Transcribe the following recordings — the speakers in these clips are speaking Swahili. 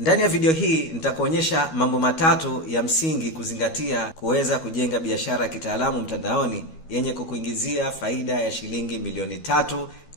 Ndani ya video hii nitakuonyesha mambo matatu ya msingi kuzingatia kuweza kujenga biashara kitaalamu mtandaoni yenye kukuingizia faida ya shilingi milioni 3,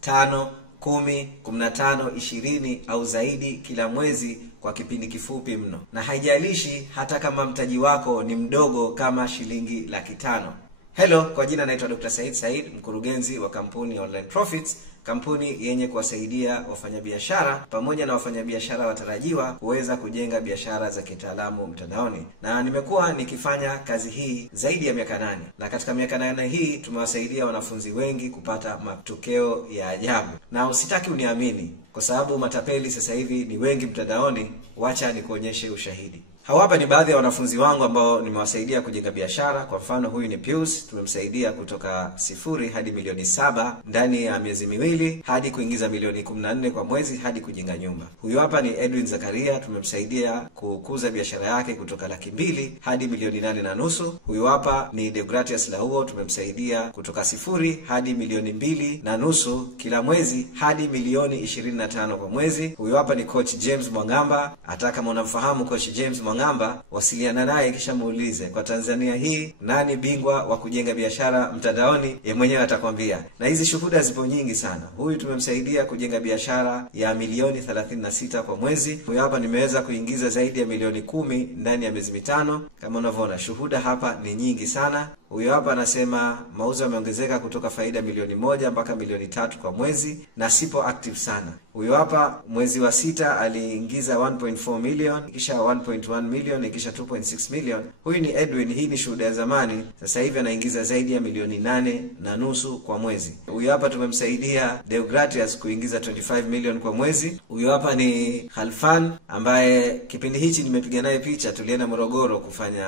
5, 10, 15, 20 au zaidi kila mwezi kwa kipindi kifupi mno. Na haijalishi hata kama mtaji wako ni mdogo kama shilingi 500,000. Hello, kwa jina naitwa Dr. Said, mkurugenzi wa kampuni Online Profits, kampuni yenye kuwasaidia wafanyabiashara pamoja na wafanyabiashara watarajiwa kuweza kujenga biashara za kitaalamu mtandaoni. Na nimekuwa nikifanya kazi hii zaidi ya miaka 8. Na katika miaka 8 hii tumewasaidia wanafunzi wengi kupata matokeo ya ajabu. Na usitaki uniamini kwa sababu matapeli sasa hivi ni wengi mtandaoni, wacha nikuonyeshe ushahidi. Hapa ni baadhi ya wanafunzi wangu ambao nimewasaidia kujenga biashara. Kwa mfano, huyu ni Pius, tumemsaidia kutoka 0 hadi milioni 7 ndani ya miezi miwili, hadi kuingiza milioni 14 kwa mwezi, hadi kujenga nyumba. Huyu hapa ni Edwin Zakaria, tumemsaidia kukuza biashara yake kutoka 200,000 hadi milioni 8.5. Huyu hapa ni Deogratius Lauo, tumemsaidia kutoka 0 hadi milioni 2.5 kila mwezi, hadi milioni 25 kwa mwezi. Huyu hapa ni Coach James Mwangamba. Hata kama unamfahamu Coach James Mwangamba, wasiliana naye kisha muulize kwa Tanzania hii nani bingwa wa kujenga biashara mtandaoni, yeye mwenyewe atakwambia. Na hizi shuhuda zipo nyingi sana. Huyu tumemsaidia kujenga biashara ya milioni 36 kwa mwezi. Huyu hapa nimeweza kuingiza zaidi ya milioni 10 ndani ya miezi 5. Kama unavyoona, shuhuda hapa ni nyingi sana. Huyu hapa anasema mauzo yameongezeka kutoka faida milioni 1 mpaka milioni 3 kwa mwezi, na sipo active sana. Huyu hapa mwezi wa 6 aliingiza 1.4 million, kisha 1.1 million, kisha 2.6 million. Huyu ni Edwin, hii ni shuhuda ya zamani. Sasa hivi anaingiza zaidi ya milioni 8.5 kwa mwezi. Huyu hapa tumemsaidia Deogratius kuingiza 25 million kwa mwezi. Huyu hapa ni Khalfan ambaye kipindi hichi nimepiga naye picha, tulienda Morogoro kufanya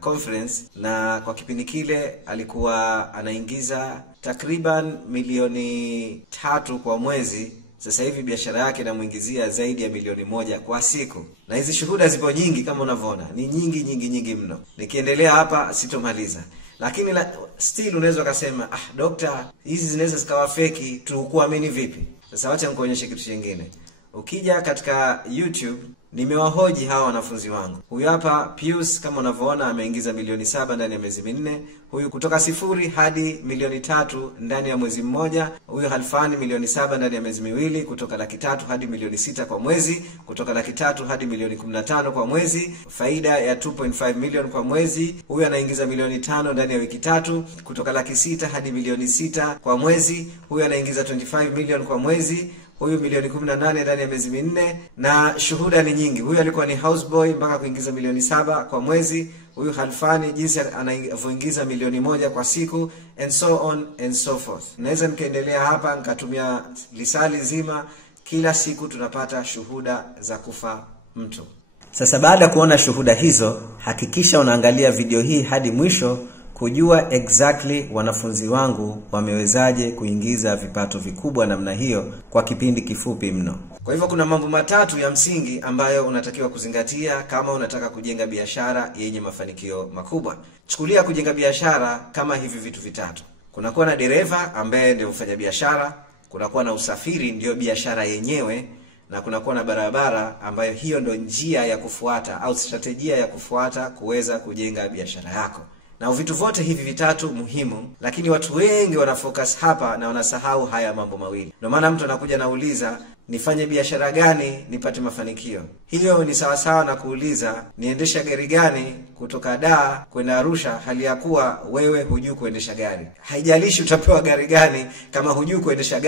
conference, na kwa kipindi kile alikuwa anaingiza takriban milioni 3 kwa mwezi. Sasa hivi biashara yake inamuingizia zaidi ya milioni 1 kwa siku. Na hizi shuhuda zipo nyingi kama unavyoona. Ni nyingi mno. Nikiendelea hapa sitomaliza. Lakini still unaweza kusema, dokta, hizi zinaweza zikawa fake, tukuamini vipi? Sasa wacha nikuonyeshe kitu kingine. Ukija katika YouTube, nimewahoji hawa wanafunzi wangu. Huyu hapa Pius, kama unavyoona, ameingiza milioni 7 ndani ya miezi 4. Huyu kutoka 0 hadi milioni 3 ndani ya mwezi mmoja. Huyu Halfani milioni 7 ndani ya miezi miwili, kutoka 300,000 hadi milioni 6 kwa mwezi, kutoka 300,000 hadi milioni 15 kwa mwezi, faida ya 2.5 million kwa mwezi. Huyu anaingiza milioni 5 ndani ya wiki 3, kutoka 600,000 hadi milioni 6 kwa mwezi. Huyu anaingiza 25 million kwa mwezi. Huyu milioni 18 ndani ya miezi 4, na shuhuda ni nyingi. Huyu alikuwa ni houseboy mpaka kuingiza milioni 7 kwa mwezi. Huyu Halfani jinsi anavyoingiza milioni 1 kwa siku, and so on and so forth. Naweza nikaendelea hapa nikatumia lisali zima. Kila siku tunapata shuhuda za kufa mtu. Sasa baada ya kuona shuhuda hizo, hakikisha unaangalia video hii hadi mwisho kujua exactly wanafunzi wangu wamewezaje kuingiza vipato vikubwa namna hiyo kwa kipindi kifupi mno. Kwa hivyo kuna mambo matatu ya msingi ambayo unatakiwa kuzingatia kama unataka kujenga biashara yenye mafanikio makubwa. Chukulia kujenga biashara kama hivi vitu vitatu. Kunakuwa na dereva ambaye ndio mfanya biashara, kunakuwa na usafiri ndio biashara yenyewe, na kunakuwa na barabara ambayo hiyo ndio njia ya kufuata au strategia ya kufuata kuweza kujenga biashara yako. Na vitu vyote hivi vitatu muhimu, lakini watu wengi wanafocus hapa na wanasahau haya mambo mawili. Ndio maana mtu anakuja nauliza, nifanye biashara gani nipate mafanikio? Hiyo ni sawa sawa na kuuliza, niendesha gari gani kutoka Dar kwenda Arusha hali ya kuwa wewe hujui kuendesha gari. Haijalishi utapewa gari gani, kama hujui kuendesha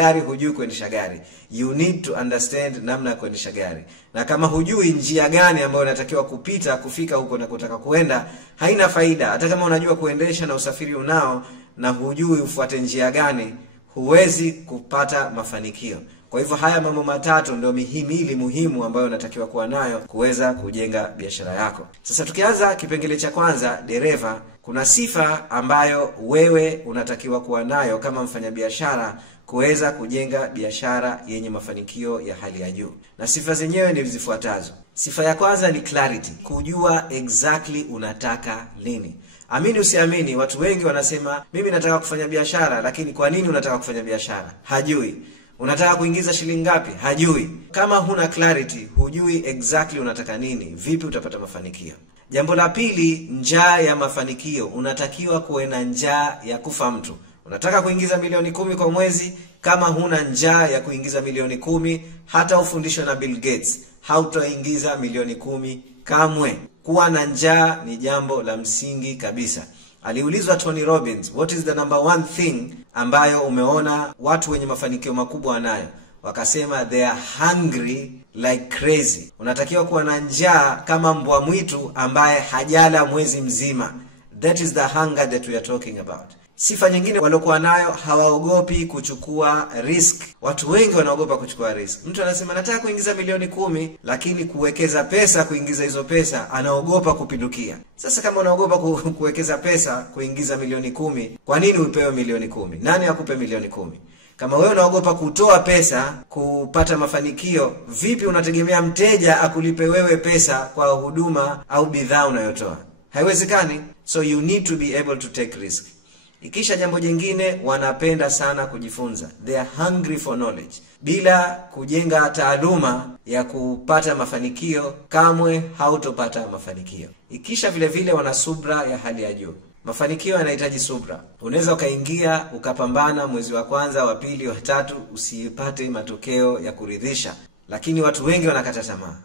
gari. You need to understand namna ya kuendesha gari. Na kama hujui njia gani ambayo unatakiwa kupita kufika huko na kutaka kuenda, haina faida. Hata kama unajua kuendesha na usafiri unao na hujui ufuate njia gani, huwezi kupata mafanikio. Kwa hivyo haya mambo matatu ndio mihimili muhimu ambayo unatakiwa kuwa nayo kuweza kujenga biashara yako. Sasa tukianza kipengele cha kwanza, dereva, kuna sifa ambayo wewe unatakiwa kuwa nayo kama mfanyabiashara kuweza kujenga biashara yenye mafanikio ya hali ya juu. Na sifa zenyewe ni zifuatazo. Sifa ya kwanza ni clarity, kujua exactly unataka nini. Amini usiamini, watu wengi wanasema mimi nataka kufanya biashara, lakini kwa nini unataka kufanya biashara? Hajui. Unataka kuingiza shilingi ngapi? Hajui. Kama huna clarity, hujui exactly unataka nini, vipi utapata mafanikio? Jambo la pili, njaa ya mafanikio. Unatakiwa kuwe na njaa ya kufa mtu. Unataka kuingiza milioni 10 kwa mwezi, kama huna njaa ya kuingiza milioni 10, hata ufundishwe na Bill Gates, hautaingiza milioni 10 kamwe. Kuwa na njaa ni jambo la msingi kabisa. Aliulizwa Tony Robbins, what is the number one thing ambayo umeona watu wenye mafanikio makubwa wanayo? Wakasema they are hungry like crazy. Unatakiwa kuwa na njaa kama mbwa mwitu ambaye hajala mwezi mzima. That is the hunger that we are talking about. Sifa nyingine walokuwa nayo, hawaogopi kuchukua risk. Watu wengi wanaogopa kuchukua risk. Mtu anasema nataka kuingiza milioni 10, lakini kuwekeza pesa, kuingiza hizo pesa, anaogopa kupindukia. Sasa kama unaogopa kuwekeza pesa, kuingiza milioni 10, kwa nini upewe milioni 10? Nani akupe milioni 10? Kama wewe unaogopa kutoa pesa kupata mafanikio, vipi unategemea mteja akulipe wewe pesa kwa huduma au bidhaa unayotoa? Haiwezekani. So you need to be able to take risk. Ikisha jambo jingine, wanapenda sana kujifunza. They are hungry for knowledge. Bila kujenga taaluma ya kupata mafanikio, kamwe hautopata mafanikio. Ikisha vile vile wana subra ya hali ya juu. Mafanikio yanahitaji subra. Unaweza ukaingia ukapambana mwezi wa kwanza, wa pili, wa tatu, usipate matokeo ya kuridhisha, lakini watu wengi wanakata tamaa.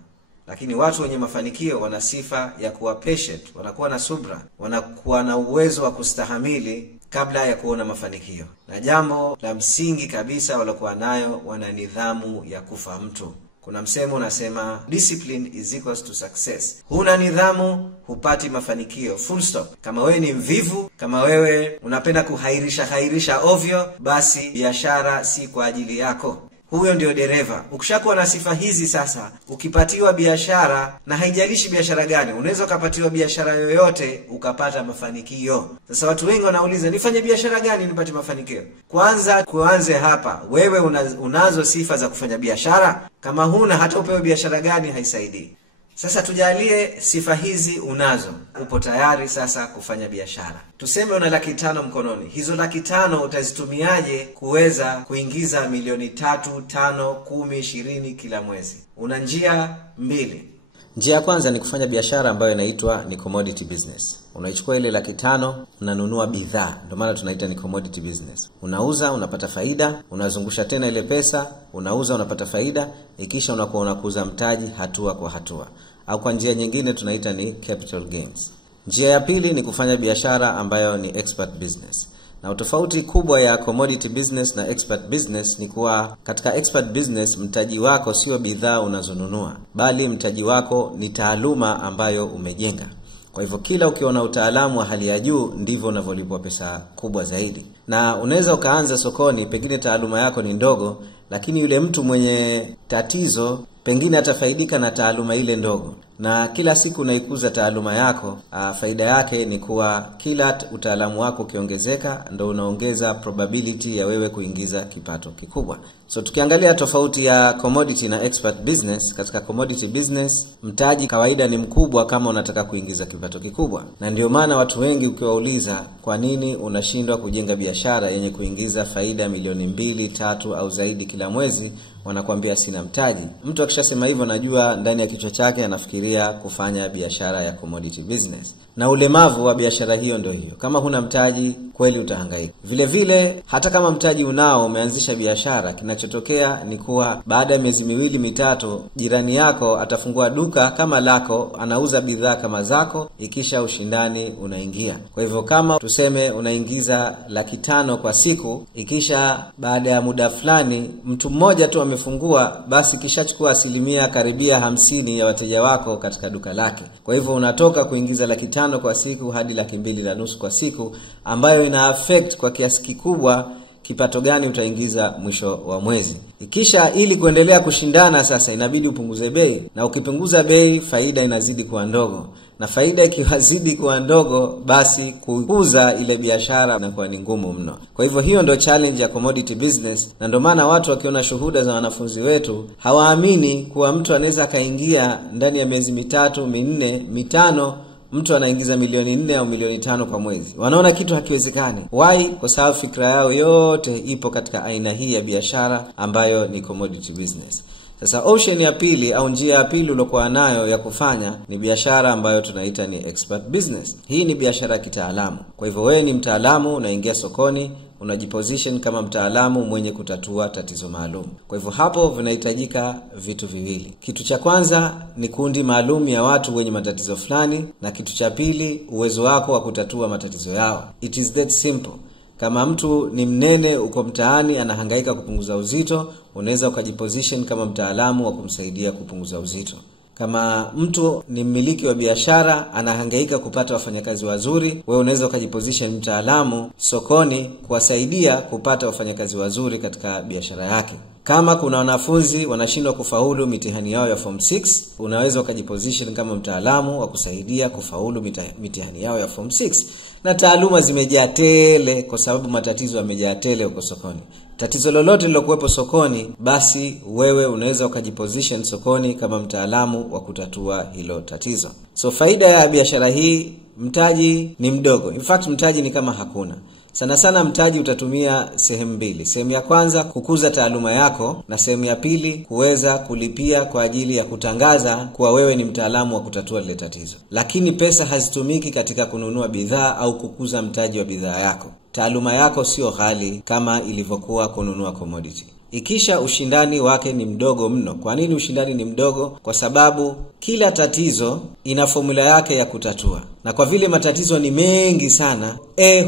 Lakini watu wenye mafanikio wana sifa ya kuwa patient, wanakuwa na subra, wanakuwa na uwezo wa kustahamili kabla ya kuona mafanikio. Na jambo la msingi kabisa walokuwa nayo, wana nidhamu ya kufa mtu. Kuna msemo unasema discipline is equals to success. Huna nidhamu, hupati mafanikio. Full stop. Kama wewe ni mvivu, kama wewe unapenda kuhairisha ovyo, basi biashara si kwa ajili yako. Huyo ndio dereva. Ukishakuwa na sifa hizi sasa, ukipatiwa biashara, na haijalishi biashara gani, unaweza ukapatiwa biashara yoyote ukapata mafanikio. Sasa watu wengi wanauliza, nifanye biashara gani nipate mafanikio? Kwanza kuanze hapa, wewe unazo sifa za kufanya biashara? Kama huna, hata upewe biashara gani haisaidii. Sasa tujalie sifa hizi unazo, upo tayari sasa kufanya biashara. Tuseme una 500,000 mkononi. Hizo 500,000 utazitumiaje kuweza kuingiza milioni 3, 5, 10, 20 kila mwezi? Una njia mbili. Njia ya kwanza ni kufanya biashara ambayo inaitwa ni commodity business. Unaichukua ile 500,000, unanunua bidhaa. Ndio maana tunaita ni commodity business. Unauza, unapata faida, unazungusha tena ile pesa, unauza, unapata faida, ikisha unakuwa unakuza mtaji hatua kwa hatua. Au kwa njia nyingine tunaita ni capital gains. Njia ya pili ni kufanya biashara ambayo ni expert business. Na utofauti kubwa ya commodity business na expert business ni kuwa katika expert business mtaji wako sio bidhaa unazonunua, bali mtaji wako ni taaluma ambayo umejenga. Kwa hivyo kila ukiona utaalamu wa hali ya juu ndivyo unavyolipwa pesa kubwa zaidi. Na unaweza ukaanza sokoni, pengine taaluma yako ni ndogo, lakini yule mtu mwenye tatizo pengine atafaidika na taaluma ile ndogo. Na kila siku unaikuza taaluma yako, faida yake ni kuwa kila utaalamu wako ukiongezeka ndio unaongeza probability ya wewe kuingiza kipato kikubwa. So tukiangalia tofauti ya commodity na expert business, katika commodity business mtaji kawaida ni mkubwa kama unataka kuingiza kipato kikubwa. Na ndio maana watu wengi ukiwauliza kwa nini unashindwa kujenga biashara yenye kuingiza faida milioni 2, 3 au zaidi kila mwezi, wanakuambia sina mtaji. Mtu akishasema hivyo, najua ndani ya kichwa chake anafikiria kufanya biashara ya commodity business. Na ulemavu wa biashara hiyo ndio hiyo. Kama huna mtaji, kweli utahangaika. Vile vile hata kama mtaji unao, umeanzisha biashara, kinachotokea ni kuwa baada ya miezi 2, 3 jirani yako atafungua duka kama lako, anauza bidhaa kama zako, ikisha ushindani unaingia. Kwa hivyo kama tuseme unaingiza 500,000 kwa siku, ikisha baada ya muda fulani mtu mmoja tu amefungua, basi kishachukua asilimia karibia 50 ya wateja wako katika duka lake. Kwa hivyo unatoka kuingiza 500,000 kwa siku hadi 250,000 kwa siku, ambayo ina affect kwa kiasi kikubwa kipato gani utaingiza mwisho wa mwezi. Ikisha ili kuendelea kushindana sasa inabidi upunguze bei, na ukipunguza bei faida inazidi kuwa ndogo, na faida ikiwazidi kuwa ndogo basi kukuza ile biashara inakuwa ni ngumu mno. Kwa hivyo hiyo ndio challenge ya commodity business, na ndio maana watu wakiona shuhuda za wanafunzi wetu hawaamini kuwa mtu anaweza kaingia ndani ya miezi 3, 4, 5 mtu anaingiza milioni 4 au milioni 5 kwa mwezi. Wanaona kitu hakiwezekani. Why? Kwa sababu fikra yao yote ipo katika aina hii ya biashara ambayo ni commodity business. Sasa option ya pili au njia ya pili ulokuwa nayo ya kufanya ni biashara ambayo tunaita ni expert business. Hii ni biashara kitaalamu. Kwa hivyo wewe ni mtaalamu, unaingia sokoni, unajiposition kama mtaalamu mwenye kutatua tatizo maalum. Kwa hivyo hapo vinahitajika vitu viwili. Kitu cha kwanza ni kundi maalum ya watu wenye matatizo fulani, na kitu cha pili uwezo wako wa kutatua matatizo yao. It is that simple. Kama mtu ni mnene uko mtaani anahangaika kupunguza uzito, unaweza ukajiposition kama mtaalamu wa kumsaidia kupunguza uzito. Kama mtu ni mmiliki wa biashara anahangaika kupata wafanyakazi wazuri, wewe unaweza ukajiposition mtaalamu sokoni kuwasaidia kupata wafanyakazi wazuri katika biashara yake. Kama kuna wanafunzi wanashindwa kufaulu mitihani yao ya form 6, unaweza ukajiposition kama mtaalamu wa kusaidia kufaulu mitihani yao ya form 6. Na taaluma zimejaa tele kwa sababu matatizo yamejaa tele huko sokoni. Tatizo lolote lilokuwepo sokoni, basi wewe unaweza ukajiposition sokoni kama mtaalamu wa kutatua hilo tatizo. So faida ya biashara hii, mtaji ni mdogo. In fact mtaji ni kama hakuna. Sana sana mtaji utatumia sehemu mbili. Sehemu ya kwanza kukuza taaluma yako, na sehemu ya pili kuweza kulipia kwa ajili ya kutangaza kuwa wewe ni mtaalamu wa kutatua lile tatizo. Lakini pesa hazitumiki katika kununua bidhaa au kukuza mtaji wa bidhaa yako. Taaluma yako sio ghali kama ilivyokuwa kununua commodity. Ikisha ushindani wake ni mdogo mno. Kwa nini ushindani ni mdogo? Kwa sababu kila tatizo ina formula yake ya kutatua. Na kwa vile matatizo ni mengi sana,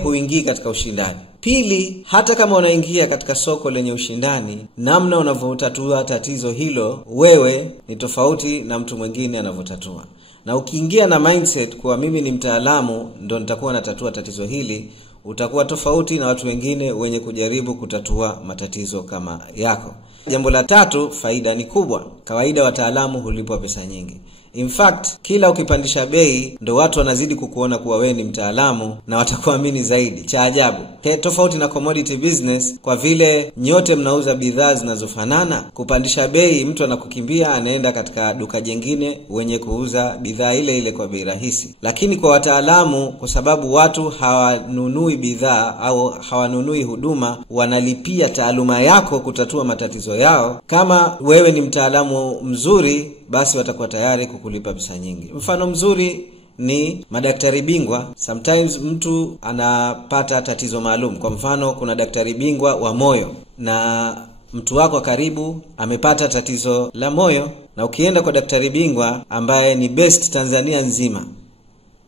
huingii katika ushindani. Pili, hata kama unaingia katika soko lenye ushindani, namna unavyotatua tatizo hilo wewe ni tofauti na mtu mwingine anavyotatua. Na ukiingia na mindset kuwa mimi ni mtaalamu ndo nitakuwa natatua tatizo hili, utakuwa tofauti na watu wengine wenye kujaribu kutatua matatizo kama yako. Jambo la tatu, faida ni kubwa. Kawaida wataalamu hulipwa pesa nyingi. In fact, kila ukipandisha bei ndo watu wanazidi kukuona kuwa wewe ni mtaalamu na watakuamini zaidi. Cha ajabu. Tofauti na commodity business, kwa vile nyote mnauza bidhaa zinazofanana, kupandisha bei mtu anakukimbia anaenda katika duka jingine wenye kuuza bidhaa ile ile kwa bei rahisi. Lakini kwa wataalamu, kwa sababu watu hawanunui bidhaa au hawanunui huduma, wanalipia taaluma yako kutatua matatizo yao. Kama wewe ni mtaalamu mzuri, basi watakuwa tayari kukulipa pesa nyingi. Mfano mzuri ni madaktari bingwa. Sometimes mtu anapata tatizo maalum. Kwa mfano kuna daktari bingwa wa moyo na mtu wako karibu amepata tatizo la moyo, na ukienda kwa daktari bingwa ambaye ni best Tanzania nzima,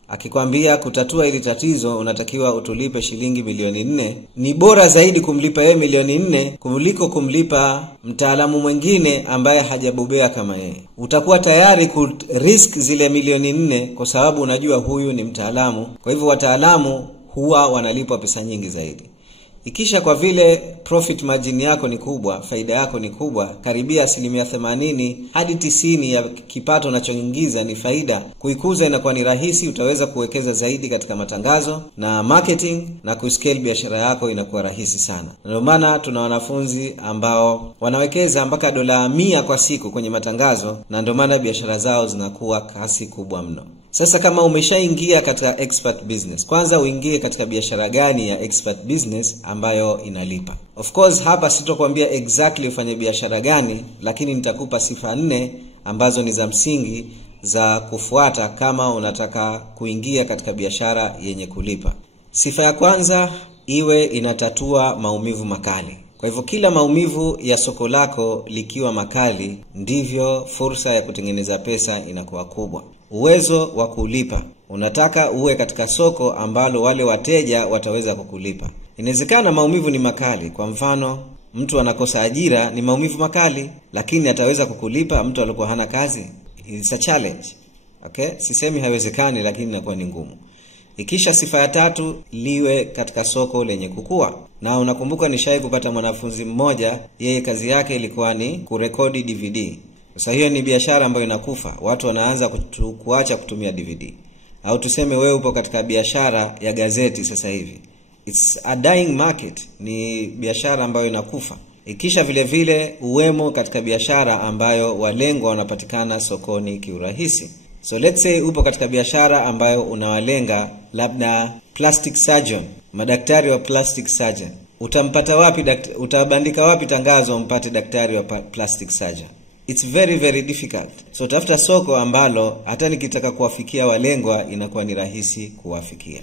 akikwambia kutatua hili tatizo unatakiwa utulipe shilingi milioni 4, ni bora zaidi kumlipa yeye milioni 4 kuliko kumlipa mtaalamu mwingine ambaye hajabobea kama yeye. Utakuwa tayari ku risk zile milioni 4 kwa sababu unajua huyu ni mtaalamu. Kwa hivyo wataalamu huwa wanalipwa pesa nyingi zaidi. Ikisha kwa vile profit margin yako ni kubwa, faida yako ni kubwa, karibia 80% hadi 90 ya kipato unachoingiza ni faida. Kuikuza inakuwa ni rahisi, utaweza kuwekeza zaidi katika matangazo na marketing, na kuscale biashara yako inakuwa rahisi sana. Ndio maana tuna wanafunzi ambao wanawekeza mpaka $100 kwa siku kwenye matangazo, na ndio maana biashara zao zinakuwa kasi kubwa mno. Sasa kama umeshaingia katika expert business, kwanza uingie katika biashara gani ya expert business ambayo inalipa. Of course hapa sitokuambia exactly ufanye biashara gani, lakini nitakupa sifa 4 ambazo ni za msingi za kufuata kama unataka kuingia katika biashara yenye kulipa. Sifa ya kwanza, iwe inatatua maumivu makali. Kwa hivyo kila maumivu ya soko lako likiwa makali, ndivyo fursa ya kutengeneza pesa inakuwa kubwa. Uwezo wa kulipa. Unataka uwe katika soko ambalo wale wateja wataweza kukulipa. Inawezekana maumivu ni makali. Kwa mfano, mtu anakosa ajira, ni maumivu makali, lakini ataweza kukulipa mtu alikuwa hana kazi. It's a challenge. Okay? Sisemi haiwezekani, lakini inakuwa ni ngumu. Ikisha sifa ya tatu, liwe katika soko lenye kukua. Na unakumbuka nishai kupata mwanafunzi mmoja, yeye kazi yake ilikuwa ni kurekodi DVD. Sasa hiyo ni biashara ambayo inakufa. Watu wanaanza kuacha kutumia DVD. Au tuseme wewe upo katika biashara ya gazeti sasa hivi. It's a dying market. Ni biashara ambayo inakufa. Ikisha vile vile uwemo katika biashara ambayo walengwa wanapatikana sokoni kiurahisi. So let's say upo katika biashara ambayo unawalenga labda plastic surgeon, madaktari wa plastic surgeon. Utampata wapi utabandika wapi tangazo umpate daktari wa plastic surgeon? It's very very difficult. So tafuta soko ambalo hata nikitaka kuwafikia walengwa inakuwa ni rahisi kuwafikia.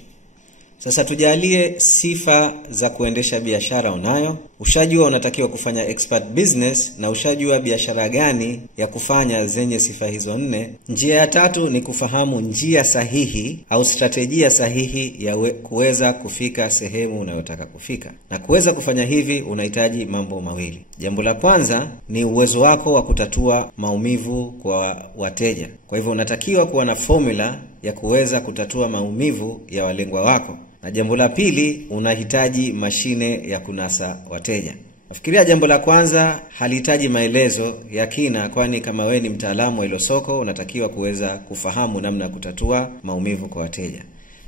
Sasa tujalie sifa za kuendesha biashara unayo. Ushajua unatakiwa kufanya expert business na ushajua biashara gani ya kufanya zenye sifa hizo 4. Njia ya tatu ni kufahamu njia sahihi au strategia sahihi ya kuweza kufika sehemu unayotaka kufika. Na kuweza kufanya hivi unahitaji mambo mawili. Jambo la kwanza ni uwezo wako wa kutatua maumivu kwa wateja. Kwa hivyo unatakiwa kuwa na formula ya kuweza kutatua maumivu ya walengwa wako. Na jambo la pili, unahitaji mashine ya kunasa wateja. Nafikiria jambo la kwanza halihitaji maelezo ya kina, kwani kama wewe ni mtaalamu wa hilo soko unatakiwa kuweza kufahamu namna kutatua maumivu kwa wateja.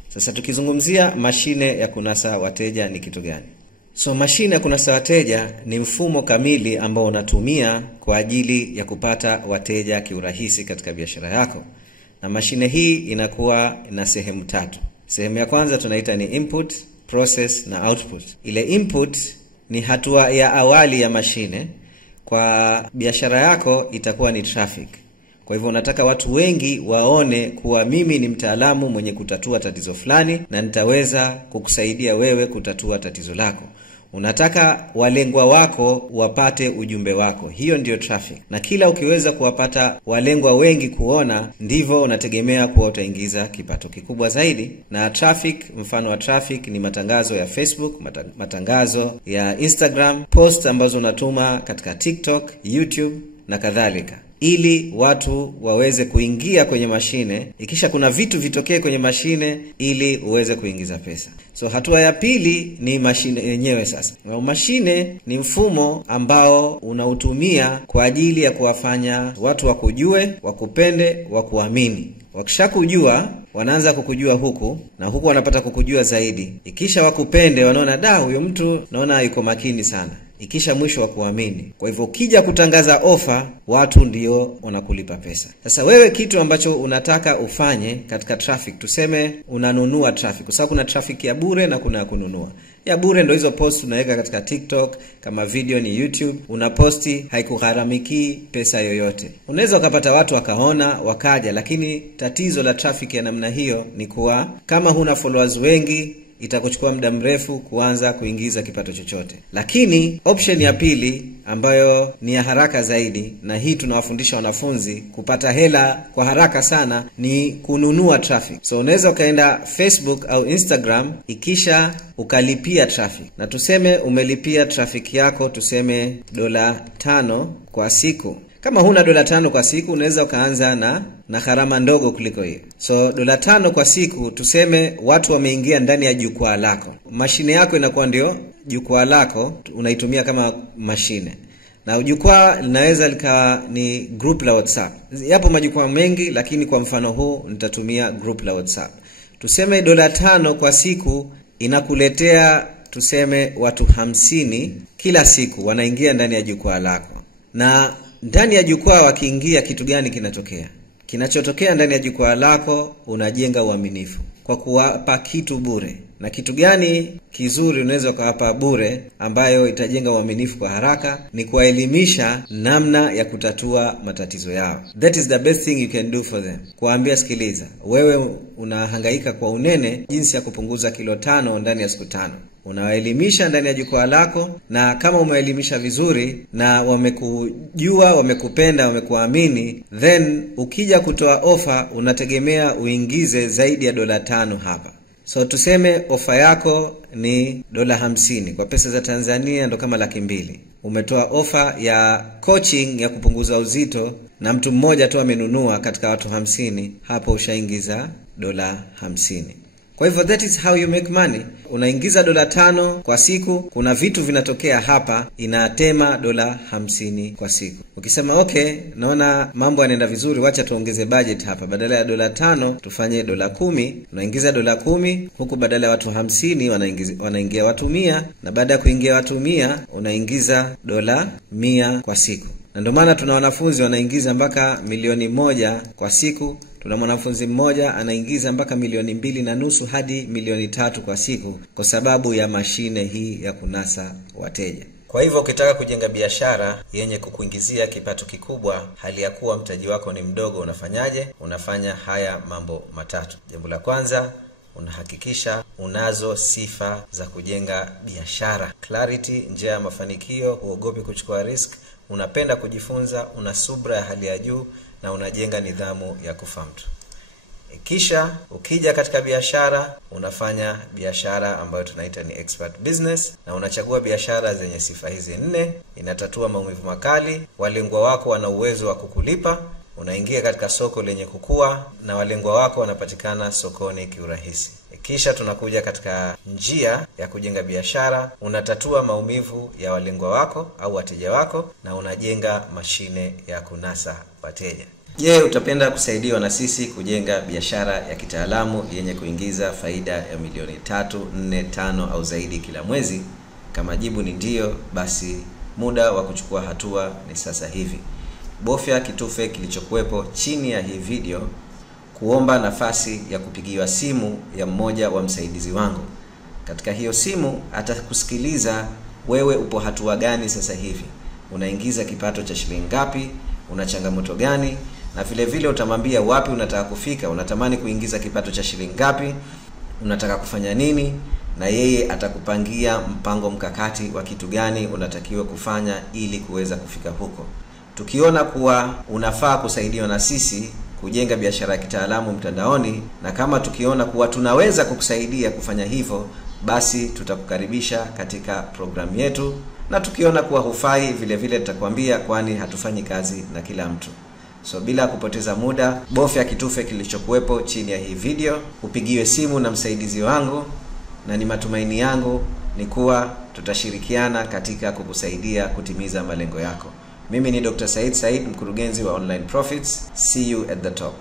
Sasa tukizungumzia mashine ya kunasa wateja ni kitu gani? So mashine ya kunasa wateja ni mfumo kamili ambao unatumia kwa ajili ya kupata wateja kiurahisi katika biashara yako. Na mashine hii inakuwa na sehemu 3. Sehemu ya kwanza tunaita ni input, process na output. Ile input ni hatua ya awali ya mashine. Kwa biashara yako itakuwa ni traffic. Kwa hivyo unataka watu wengi waone kuwa mimi ni mtaalamu mwenye kutatua tatizo fulani na nitaweza kukusaidia wewe kutatua tatizo lako. Unataka walengwa wako wapate ujumbe wako. Hiyo ndio traffic. Na kila ukiweza kuwapata walengwa wengi kuona, ndivyo unategemea kuwa utaingiza kipato kikubwa zaidi. Na traffic, mfano wa traffic ni matangazo ya Facebook, matangazo ya Instagram, post ambazo unatuma katika TikTok, YouTube na kadhalika, ili watu waweze kuingia kwenye mashine, ikisha kuna vitu vitokee kwenye mashine ili uweze kuingiza pesa. So hatua ya pili ni mashine yenyewe sasa. Mashine ni mfumo ambao unautumia kwa ajili ya kuwafanya watu wakujue, wakupende, wakuamini. Wakishakujua wanaanza kukujua huku na huku wanapata kukujua zaidi. Ikisha wakupende wanaona huyo mtu naona yuko makini sana. Ikisha mwisho wa kuamini. Kwa hivyo ukija kutangaza ofa, watu ndio wanakulipa pesa. Sasa wewe kitu ambacho unataka ufanye katika traffic, tuseme unanunua traffic. Kwa sababu kuna traffic ya bure na kuna ya kununua. Ya bure ndio hizo post unaweka katika TikTok, kama video ni YouTube, unaposti, haikugharamiki pesa yoyote. Unaweza ukapata watu wakaona, wakaja, lakini tatizo la traffic ya namna hiyo ni kuwa kama huna followers wengi, itakuchukua muda mrefu kuanza kuingiza kipato chochote. Lakini option ya pili ambayo ni ya haraka zaidi, na hii tunawafundisha wanafunzi kupata hela kwa haraka sana, ni kununua traffic. So unaweza ukaenda Facebook au Instagram, ikisha ukalipia traffic. Na tuseme umelipia traffic yako tuseme $5 kwa siku. Kama huna $5 kwa siku, unaweza ukaanza na gharama ndogo kuliko hiyo. So $5 kwa siku, tuseme watu wameingia ndani ya jukwaa lako. Mashine yako inakuwa ndio jukwaa lako, unaitumia kama mashine. Na jukwaa linaweza likawa ni group la WhatsApp. Yapo majukwaa mengi, lakini kwa mfano huu nitatumia group la WhatsApp. Tuseme $5 kwa siku inakuletea tuseme watu 50 kila siku wanaingia ndani ya jukwaa lako. Na ndani ya jukwaa wakiingia, kitu gani kinatokea? Kinachotokea ndani ya jukwaa lako, unajenga uaminifu kwa kuwapa kitu bure. Na kitu gani kizuri unaweza kuwapa bure ambayo itajenga uaminifu kwa haraka? Ni kuwaelimisha namna ya kutatua matatizo yao. That is the best thing you can do for them. Kuambia, sikiliza, wewe unahangaika kwa unene, jinsi ya kupunguza kilo 5 ndani ya siku 5. Unawaelimisha ndani ya jukwaa lako, na kama umeelimisha vizuri na wamekujua, wamekupenda, wamekuamini, then ukija kutoa ofa unategemea uingize zaidi ya $5 hapa. So tuseme ofa yako ni $50. Kwa pesa za Tanzania ndo kama 200,000. Umetoa ofa ya coaching ya kupunguza uzito na mtu mmoja tu amenunua katika watu 50, hapo ushaingiza $50. Kwa hivyo that is how you make money. Unaingiza $5 kwa siku, kuna vitu vinatokea hapa, inatema $50 kwa siku. Ukisema okay, naona mambo yanaenda vizuri, wacha tuongeze budget hapa. Badala ya $5 tufanye $10. Unaingiza $10, huku badala ya watu 50 wanaingia watu 100, na baada ya kuingia watu 100 unaingiza $100 kwa siku. Na ndio maana tuna wanafunzi wanaingiza mpaka $1,000,000 kwa siku. Tuna mwanafunzi mmoja anaingiza mpaka 2.5 hadi 3 kwa siku kwa sababu ya mashine hii ya kunasa wateja. Kwa hivyo ukitaka kujenga biashara yenye kukuingizia kipato kikubwa hali ya kuwa mtaji wako ni mdogo, unafanyaje? Unafanya haya mambo matatu. Jambo la kwanza, unahakikisha unazo sifa za kujenga biashara. Clarity, njia ya mafanikio, huogopi kuchukua risk, unapenda kujifunza, una subra ya hali ya juu na unajenga nidhamu ya kufa mtu. Kisha ukija katika biashara, unafanya biashara ambayo tunaita ni expert business, na unachagua biashara zenye sifa hizi 4. Inatatua maumivu makali, walengwa wako wana uwezo wa kukulipa, unaingia katika soko lenye kukua, na walengwa wako wanapatikana sokoni kiurahisi. Kisha tunakuja katika njia ya kujenga biashara, unatatua maumivu ya walengwa wako au wateja wako, na unajenga mashine ya kunasa wateja. Je, utapenda kusaidiwa na sisi kujenga biashara ya kitaalamu yenye kuingiza faida ya milioni 3, 4, 5 au zaidi kila mwezi? Kama jibu ni ndio, basi muda wa kuchukua hatua ni sasa hivi. Bofya kitufe kilichokuwepo chini ya hii video kuomba nafasi ya kupigiwa simu ya mmoja wa msaidizi wangu. Katika hiyo simu atakusikiliza wewe upo hatua gani sasa hivi, unaingiza kipato cha shilingi ngapi, una changamoto gani, na vile vile utamwambia wapi unataka kufika, unatamani kuingiza kipato cha shilingi ngapi, unataka kufanya nini, na yeye atakupangia mpango mkakati wa kitu gani unatakiwa kufanya ili kuweza kufika huko. Tukiona kuwa unafaa kusaidiwa na sisi kujenga biashara ya kitaalamu mtandaoni, na kama tukiona kuwa tunaweza kukusaidia kufanya hivyo, basi tutakukaribisha katika programu yetu, na tukiona kuwa hufai vile vile tutakwambia, kwani hatufanyi kazi na kila mtu. So bila kupoteza muda, bofya kitufe kilichokuwepo chini ya hii video, upigiwe simu na msaidizi wangu, na ni matumaini yangu ni kuwa tutashirikiana katika kukusaidia kutimiza malengo yako. Mimi ni Dr. Said Said, mkurugenzi wa Online Profits. See you at the top.